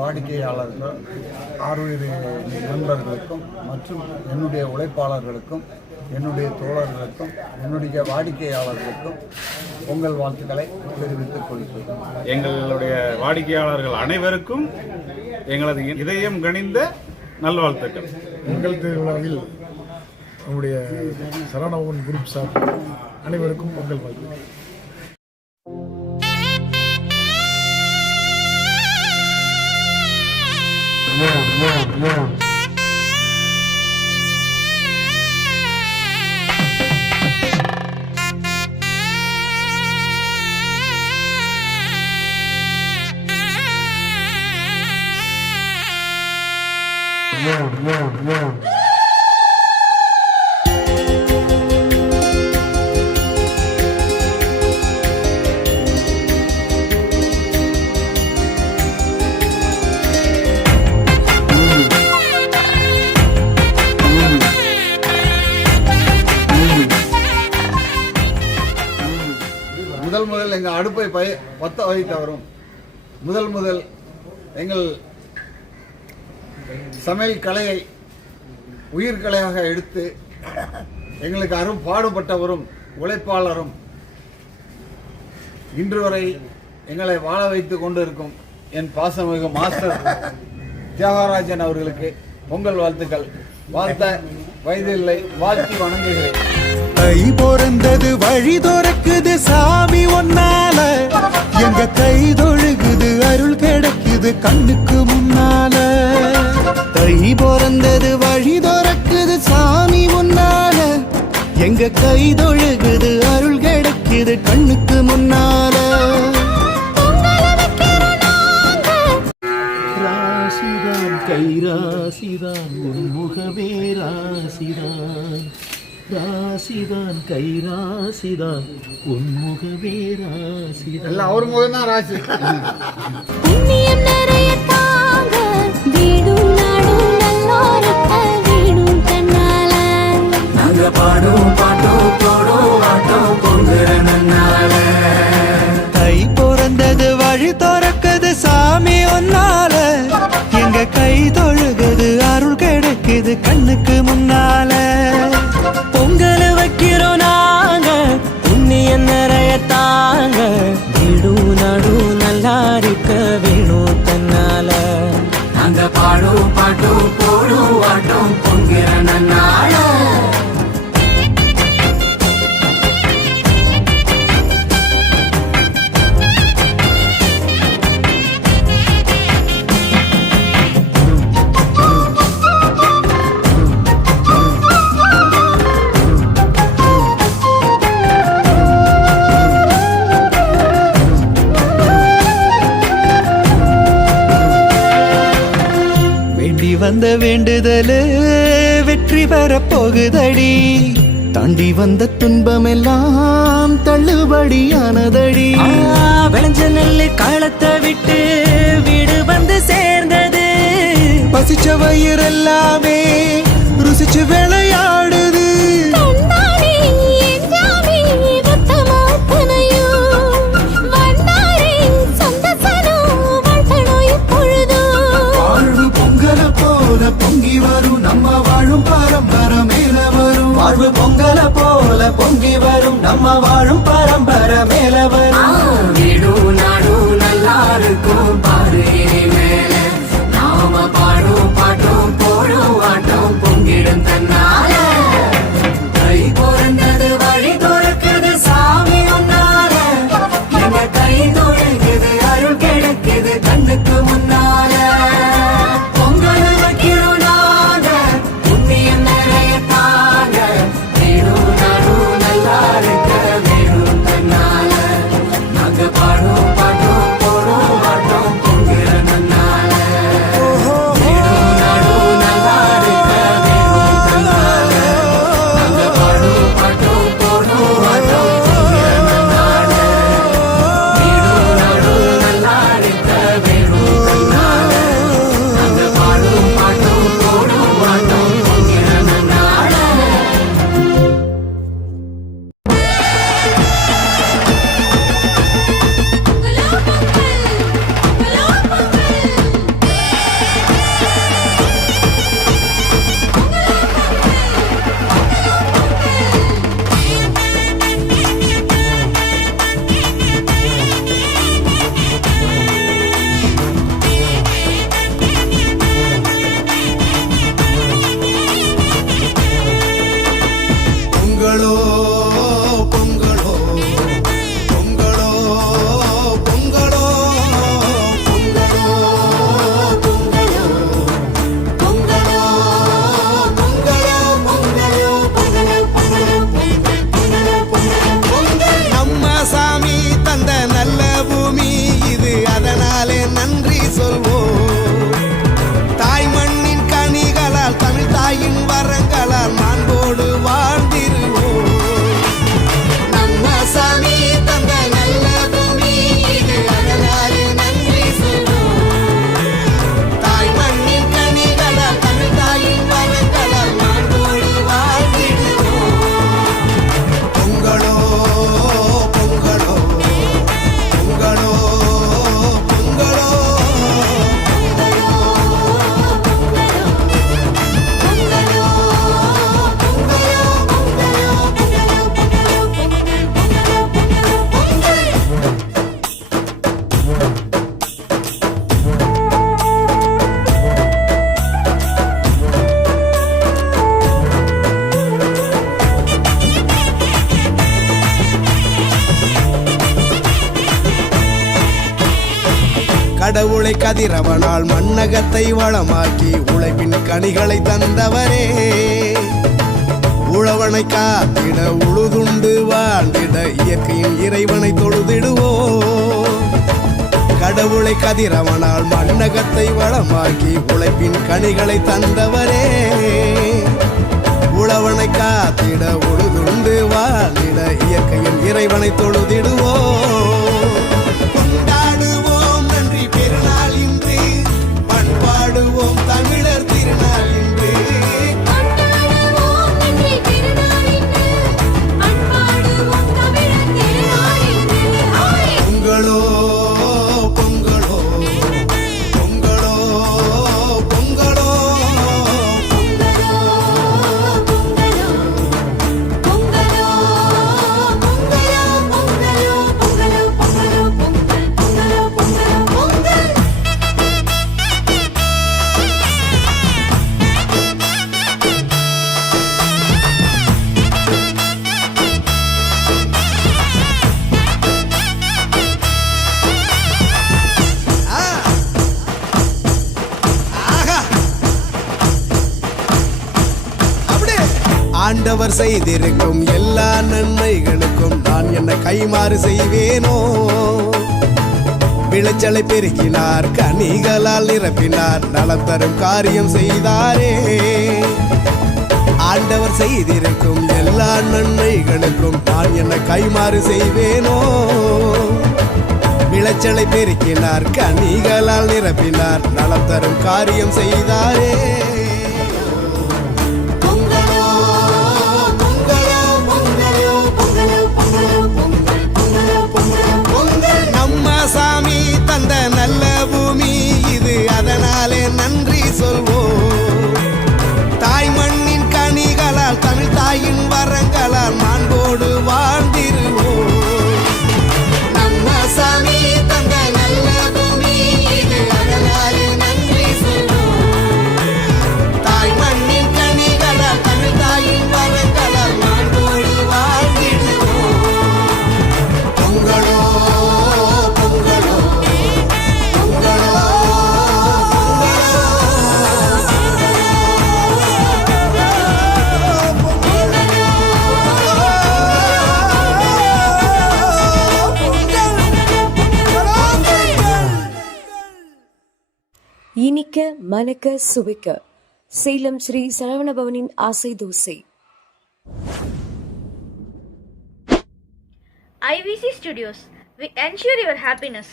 வாடிக்கையாளர்கள், ஆர்வீர் நண்பர்களுக்கும் மற்றும் என்னுடைய உழைப்பாளர்களுக்கும், என்னுடைய தோழர்களுக்கும், என்னுடைய வாடிக்கையாளர்களுக்கும் பொங்கல் வாழ்த்துக்களை தெரிவித்துக் கொள்கிறேன். எங்களுடைய வாடிக்கையாளர்கள் அனைவருக்கும் எங்களது இதயம் கனிந்த நல்வாழ்த்துக்கள். பொங்கல் திருவிழாவில் நம்முடைய சரவணபவன் குரூப் சார் அனைவருக்கும் பொங்கல் வாழ்த்துக்கள். முதல் எங்கள் அடுப்பை பற்ற வைத்தவரும், முதல் எங்கள் சமையல் கலையை உயிர்கலையாக எடுத்து எங்களுக்கு அரும் பாடுபட்டவரும், உழைப்பாளரும், இன்று வரை எங்களை வாழ வைத்து கொண்டிருக்கும் என் பாசமிகு மாஸ்டர் தியாகராஜன் அவர்களுக்கு பொங்கல் வாழ்த்துக்கள். வாழ்த்த வயதில்லை, வாழ்த்தி வணங்குகிறேன். கை பொறந்தது வழி துறக்குது சாமி ஒன்னால, எங்க கை தொழுகுது அருள் கிடைக்குது கண்ணுக்கு முன்னால. கை பொறந்தது வழி துறக்குது சாமி ஒன்னால, எங்க கை தொழுகுது அருள் கிடைக்குது கண்ணுக்கு முன்னால. ராசிதான் கை ராசிதான் உன்முகமே ராசிதான், ராசிதான் கை ராசிதான் உன்முகமே ராசிதான். எல்லாம் அவர் முகம் தான் ராசி. புண்ணியம் நிறைய தாங்க வீடும் நாடும் நல்லோருக்க வீடும் தன்னால. நாங்க பாடும் பாட்டும் போடும் ஆட்டம் பொங்குற நன்னால. கை பொறந்தது வழி திறக்குது சாமி ஒன்னால, எங்க கை தொழுகுது அருள் கிடைக்குது கண்ணுக்கு முன்னால. பொங்கல் வைக்கிறோம் நாங்க புண்ணியம் நிறைய தாங்க, வீடும் நடு நல்லா இருக்க வேணும் தன்னால. நாங்க பாடும் பாட்டும் போடும் ஆட்டம் பொங்குற நன்னால. வந்த வேண்டுதலு வெற்றி பெற போகுதடி, தாண்டி வந்த துன்பமெல்லாம் தள்ளுபடியானதடி. விளைஞ்ச நெல்லு காலத்தை விட்டு வீடு வந்து சேர்ந்தது, பசிச்ச வயிறெல்லாமே ருசிச்சு விளையாடுது. பொங்கி வரும் நம்ம வாழும் பரம்பரை மேல வரும், வாழ்வு பொங்கல போல பொங்கி வரும் நம்ம வாழும் பரம்பரை மேல வரும். வீடும் நாடும் நல்லா இருக்கும் பாரு மேல, நாம பாடும் பாட்டும் போடும் ஆட்டம் பொங்கிடும் தன்னால. கை பொறந்தது வழி துறக்குது சாமி ஒன்னால, எங்க கை தொழுகுது அருள் கிடைக்குது கண்ணுக்கு முன்னால. கடவுளை கதிரவனால் மண்ணகத்தை வளமாக்கி உழைப்பின் கனிகளை தந்தவரே, உழவனை காத்திட உழுதுண்டு வாழ்ந்திட இயற்கையின் இறைவனை தொழுதிடுவோம். கடவுளை கதிரவனால் மண்ணகத்தை வளமாக்கி உழைப்பின் கனிகளை தந்தவரே, உழவனை காத்திட உழுதுண்டு வாழ்ந்திட இயற்கையின் இறைவனை தொழுதிடுவோம். கொண்டாடுவோம் நன்றி பெருநாள் இன்று, பண்பாடுவோம் தமிழர் திருநாள் இன்று. கொண்டாடுவோம் நன்றி திருநாளின்று, அன்பாடுவோம் தமிழர் திருநாளின்று. பொங்கலோ பொங்கலோ பொங்கலோ பொங்கலோ பொங்கலோ பொங்கலோ பொங்கலோ பொங்கலோ பொங்கலோ பொங்கலோ பொங்கலோ பொங்கல் பொங்கலோ பொங்கலோ பொங்கல். ஆண்டவர் செய்திருக்கும் எல்லா நன்மைகளுக்கும் நான் என்ன கைமாறு செய்வேனோ. விளைச்சலை பெருக்கினார், கனிகளால் நிரப்பினார், நலம் தரும் காரியம் செய்தாரே. ஆண்டவர் செய்திருக்கும் எல்லா நன்மைகளுக்கும் நான் என்ன கைமாறு செய்வேனோ. விளைச்சலை பெருக்கினார், கனிகளால் நிரப்பினார், நலம் தரும் காரியம் செய்தாரே. பொங்கலோ பொங்கலோ பொங்கலோ பொங்கலோ பொங்கலோ பொங்கல் பொங்கலோ பொங்கலோ பொங்கல். நம்ம சாமி தந்த நல்ல பூமி இது, அதனாலே நன்றி சொல்வோம். தாய் மண்ணின் கனிகளால் தமிழ் தாயின் வரங்களால் மாண்போடு வாழ்ந்திருவோம். நம்ம சாமி தந்த நல்ல பூமி இது, அதனாலே நன்றி சொல்வோம். தாய் மண்ணின் கனிகளால் தமிழ் தாயின் வரங்களால் மாண்போடு வாழ்ந்திடுவோம். பொங்கலோ பொங்கலோ பொங்கலோ இனிக்க மணக்க சுவைக்க சேலம் ஸ்ரீ சரவணபவனின் ஆசை dosa. IVC Studios. We ensure your happiness.